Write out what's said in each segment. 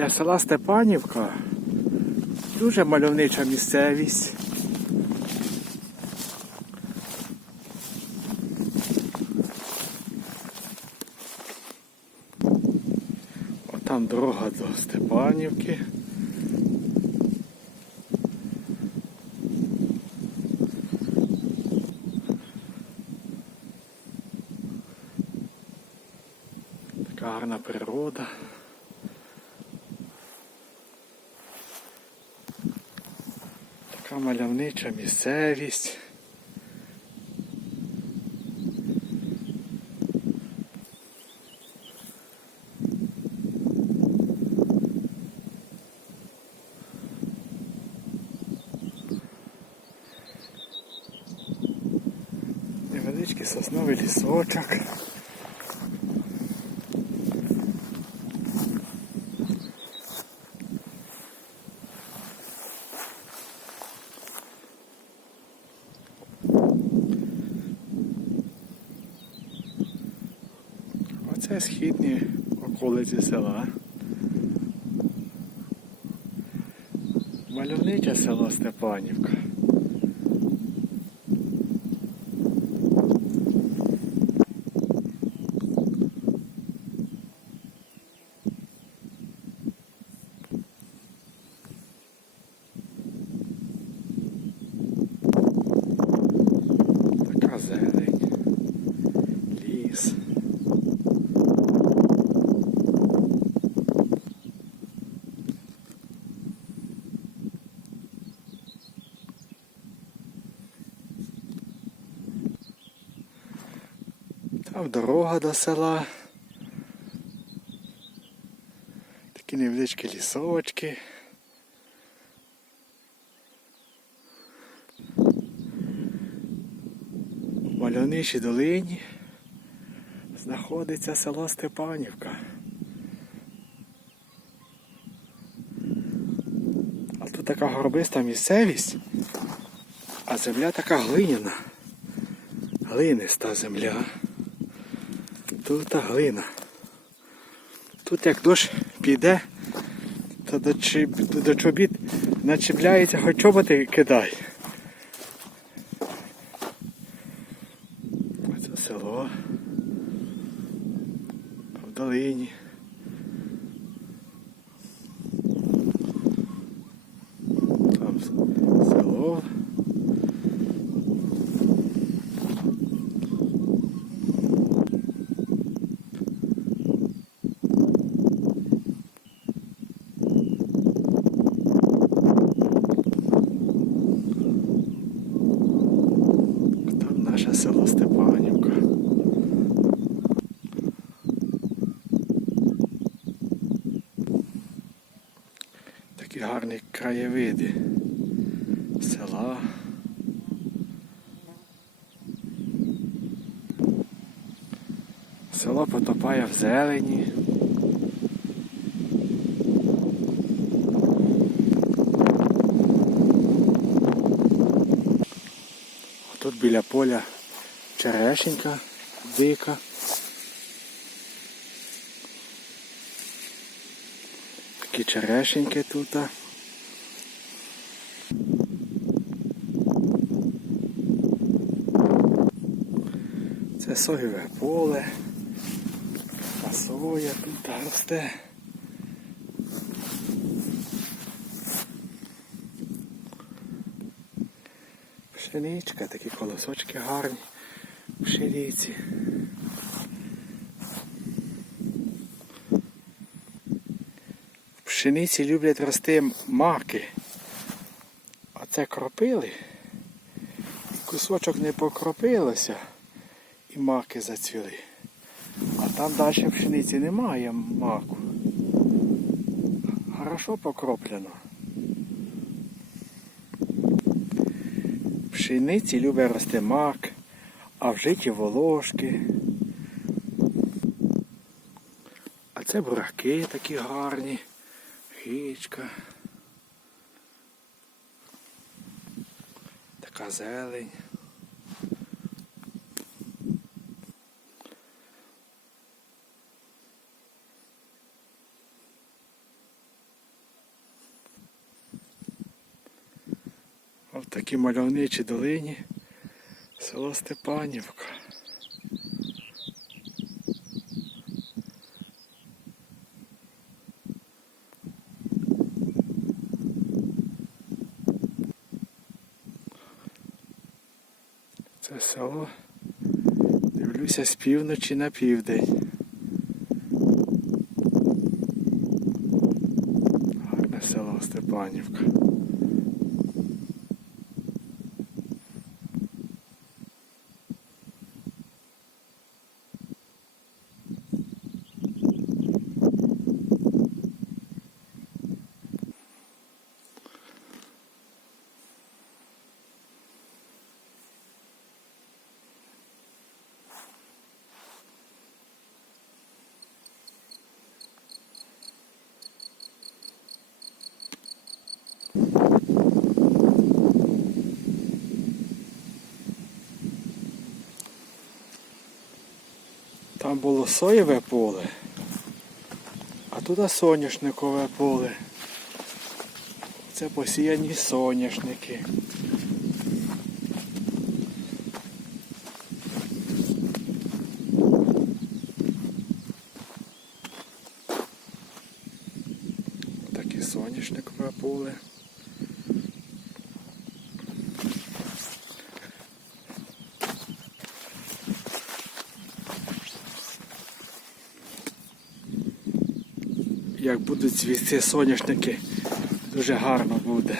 Біля села Степанівка дуже мальовнича місцевість. Там дорога до Степанівки. Така мальовнича місцевість. Невеличкий сосновий лісочок. Східні околиці села. Мальовниче село Степанівка. Така зелень, ліс. Там дорога до села. Такі невеличкі лісочки. У мальовничій долині знаходиться село Степанівка. А тут така горбиста місцевість, а земля така глиняна. Глиниста земля. Тут та глина. Тут як дощ піде, то до, до чобіт начіпляється, хоч чоботи кидай. Оце село. В долині. Там с- село. Там наше село Степанівка. Такі гарні краєвиди села. Село потопає в зелені. Тут біля поля черешенька дика. Такі черешеньки тут. Це соєве поле. Соя тут росте. Пшеничка, такі колосочки гарні пшениці. В пшениці люблять рости маки. А це кропили. Кусочок не покропилося і маки зацвіли. Там далі пшениці немає маку. Хорошо покроплено. Пшениці любить рости мак, а в житі волошки. А це бураки такі гарні, гічка. Така зелень. Такі мальовничі долині. Село Степанівка. Це село. Дивлюся з півночі на південь. Гарне село Степанівка. Там було соєве поле, а тут соняшникове поле. Це посіяні соняшники. Таке соняшникове поле. Як будуть цвісти соняшники, дуже гарно буде.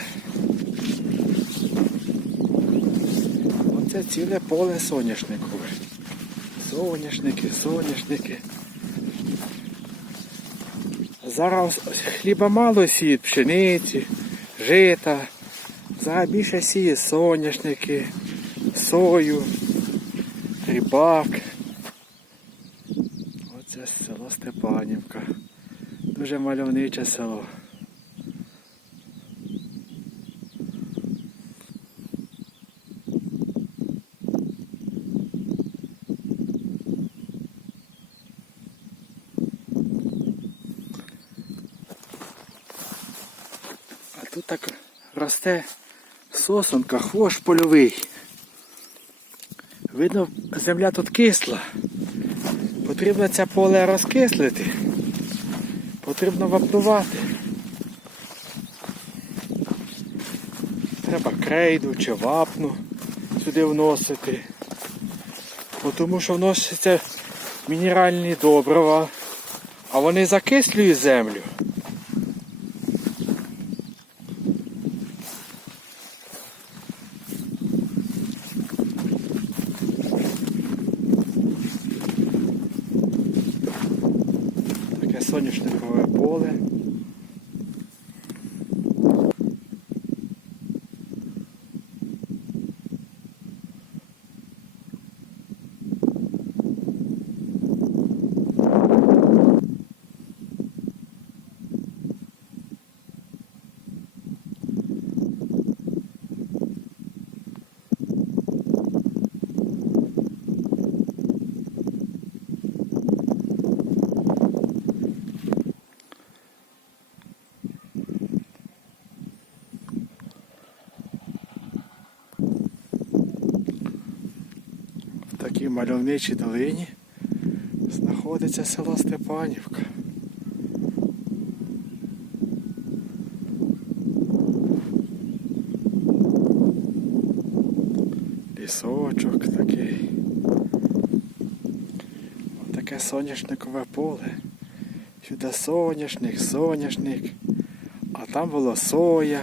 Оце ціле поле соняшникове. Соняшники, соняшники. Зараз хліба мало сіють, пшениці, жита. Зараз більше сіє соняшники, сою, рібак. Оце село Степанівка. Дуже мальовниче село. А тут так росте сосонка, хвощ польовий. Видно, земля тут кисла. Потрібно це поле розкислити. Потрібно вапнувати. Треба крейду чи вапну сюди вносити. Бо Тому що вносяться мінеральні добрива, а вони закислюють землю. Таке соняшникове поле. В такій мальовничій долині знаходиться село Степанівка. Лісочок такий. Таке соняшникове поле. Сюди соняшник, соняшник, а там було соя.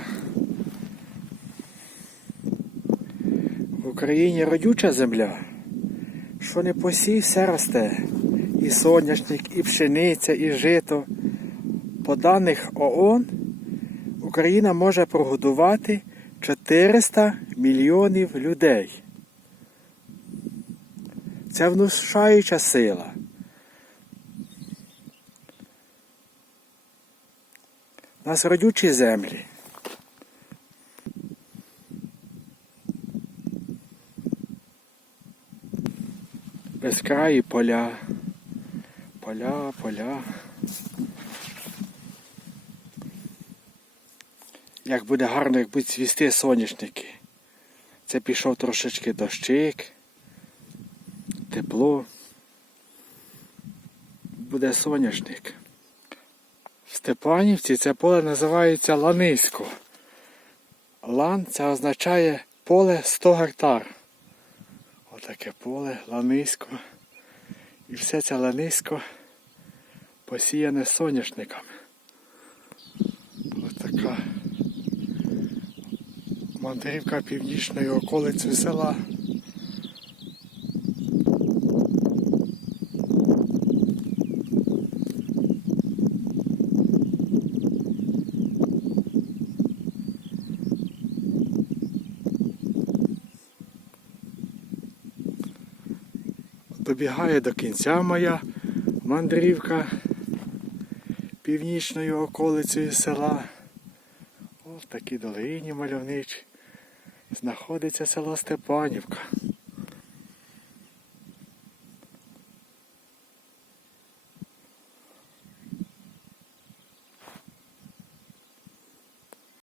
В Україні родюча земля. Що не посій, все росте. І соняшник, і пшениця, і жито. По даних ООН Україна може прогодувати 400 мільйонів людей. Це внушаюча сила. У нас родючі землі. Безкраї поля. Поля, поля. Як буде гарно, як будуть цвісти соняшники. Це пішов трошечки дощик, тепло. Буде соняшник. В Степанівці це поле називається Ланисько. Лан це означає поле 100 гектар. Отаке поле, ланисько. І все це ланисько посіяне соняшником. Ось така мандрівка північною околицею села. Добігає до кінця моя мандрівка північною околицею села. Ось такі долині мальовничі знаходиться село Степанівка.